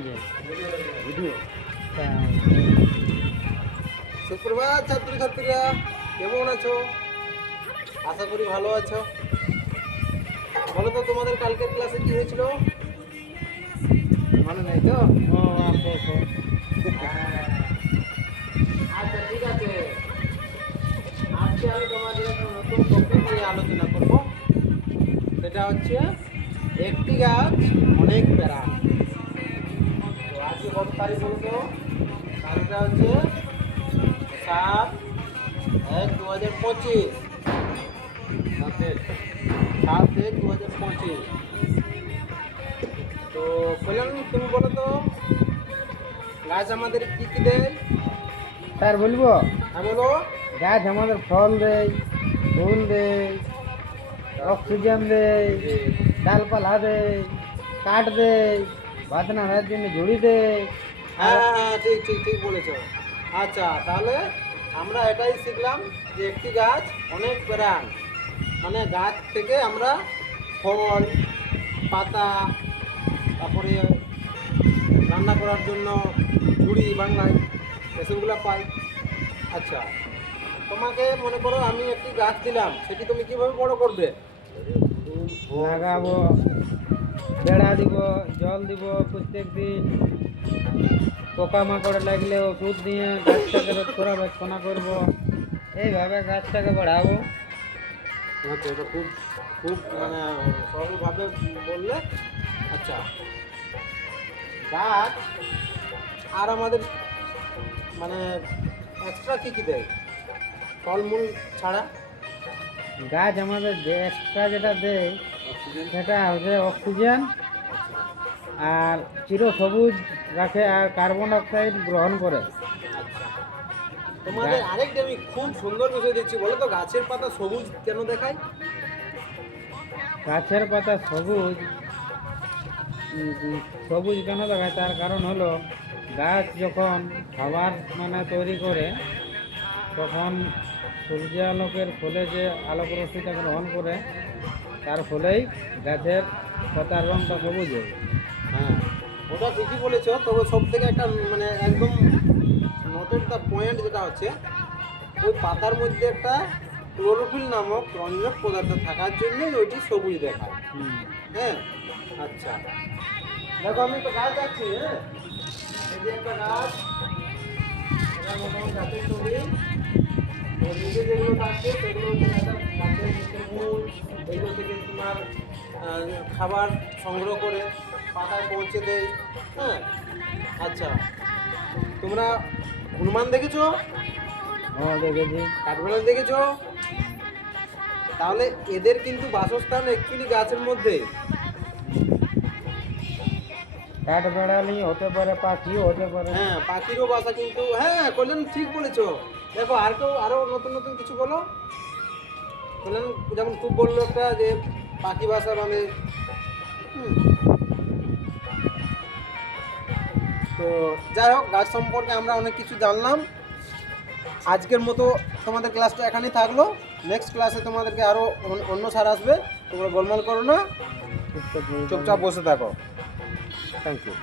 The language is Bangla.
আছে ভিডিও। সুপ্রভাত ছাত্রছাত্রীরা, কেমন আছো? আশা করি ভালো আছো। বলো তো, তোমাদের কালকের ক্লাসে কি হয়েছিল? মনে নেই তো? হ্যাঁ। আচ্ছা, ঠিক আছে। আজকে আমি তোমাদের একটা নতুন টপিক নিয়ে আলোচনা করব। সেটা হচ্ছে একটি গাছ অনেক প্যারা। তো আজকে কত তারিখ বলতো? তারিখটা হচ্ছে 7/1/2025। 7/1/2025। তো কল্যাণ, তুমি বলো তো, গাছ আমাদের কি কি দেয়? স্যার বলবো, হ্যাঁ বলো। গাছ আমাদের ফল দেয়, ফুল দেয়, অক্সিজেন দেয়, ডালপালা দেয়, কাঠ দেয়, বাদনা রাত জন্য ঝুড়ি দেয়। হ্যাঁ হ্যাঁ হ্যাঁ, ঠিক ঠিক ঠিক বলেছো। আচ্ছা, তাহলে আমরা এটাই শিখলাম যে একটি গাছ অনেক প্রাণ। মানে গাছ থেকে আমরা ফল, পাতা, তারপরে রান্না করার জন্য ঝুড়ি বাংলায় এসবগুলো পাই। আচ্ছা, তোমাকে মনে করো আমি একটি গাছ দিলাম, সেটি তুমি কিভাবে বড় করবে? লাগাবো, বেড়া দিব, জল দিব প্রত্যেক দিন। পোকামাকড় লাগলে ওষুধ দিয়ে গাছটাকে রক্ষণাবেক্ষণ করবো। এইভাবে গাছটাকে বাড়াবো। আচ্ছা, এটা খুব খুব মানে সরলভাবে বললে। আচ্ছা, গাছ আর আমাদের মানে এক্সট্রা কী কী দেয় ফলমূল ছাড়া? গাছ আমাদের যে এক্সট্রা যেটা দেয় সেটা হচ্ছে অক্সিজেন, আর চিরসবুজ রাখে, আর কার্বন ডাইঅক্সাইড গ্রহণ করে। আচ্ছা, তোমাদের আরেকটা আমি খুব সুন্দর বিষয় দিচ্ছি, বলো তো গাছের পাতা সবুজ কেন দেখায়? গাছের পাতা সবুজ সবুজ কেন দেখায়, তার কারণ হলো গাছ যখন খাবার তৈরি করে, তখন সূর্যালোকের ফলে যে আলোক রশ্মিটা গ্রহণ করে, তার ফলেই গাছের পাতার রঙটা সবুজ হয়। হ্যাঁ, ওটা ঠিকই বলেছো। তবে সব থেকে একটা মানে একদম নোটের দ্য পয়েন্ট যেটা হচ্ছে, ওই পাতার মধ্যে একটা ক্লোরোফিল নামক রঞ্জক পদার্থ থাকার জন্যই ওইটি সবুজ দেখায়। হ্যাঁ। আচ্ছা, দেখো আমি একটা গাছ আছি। হ্যাঁ, এই যে একটা গাছ, এটা মোটামুটি গাছের ছবি। ওর নিচে যেগুলো থাকছে সেগুলো হচ্ছে একটা গাছের নিচে মূল। এগুলো থেকে তোমার খাবার সংগ্রহ করে পাতায় পৌঁছে দেয়। হ্যাঁ। আচ্ছা, তোমরা হনুমান দেখেছো? দেখেছি। কাঠবিড়াল দেখেছো? তাহলে এদের কিন্তু বাসস্থান অ্যাকচুয়ালি গাছের মধ্যে। কাঠ বেড়ালি হতে পারে, পাখিও হতে পারে। হ্যাঁ, পাখিরও বাসা কিন্তু। হ্যাঁ, কল্যাণ ঠিক বলেছো। দেখো, আর কেউ আরো নতুন নতুন কিছু বলো। কল্যাণ যেমন খুব বললো একটা যে পাখি বাসা বাঁধে। হুম। তো যাই হোক, গাছ সম্পর্কে আমরা অনেক কিছু জানলাম। আজকের মতো তোমাদের ক্লাসটা এখানেই থাকলো। নেক্সট ক্লাসে তোমাদেরকে আরও অন্য স্যার আসবে। তোমরা গোলমাল করো না, চুপচাপ বসে থাকো। Thank you.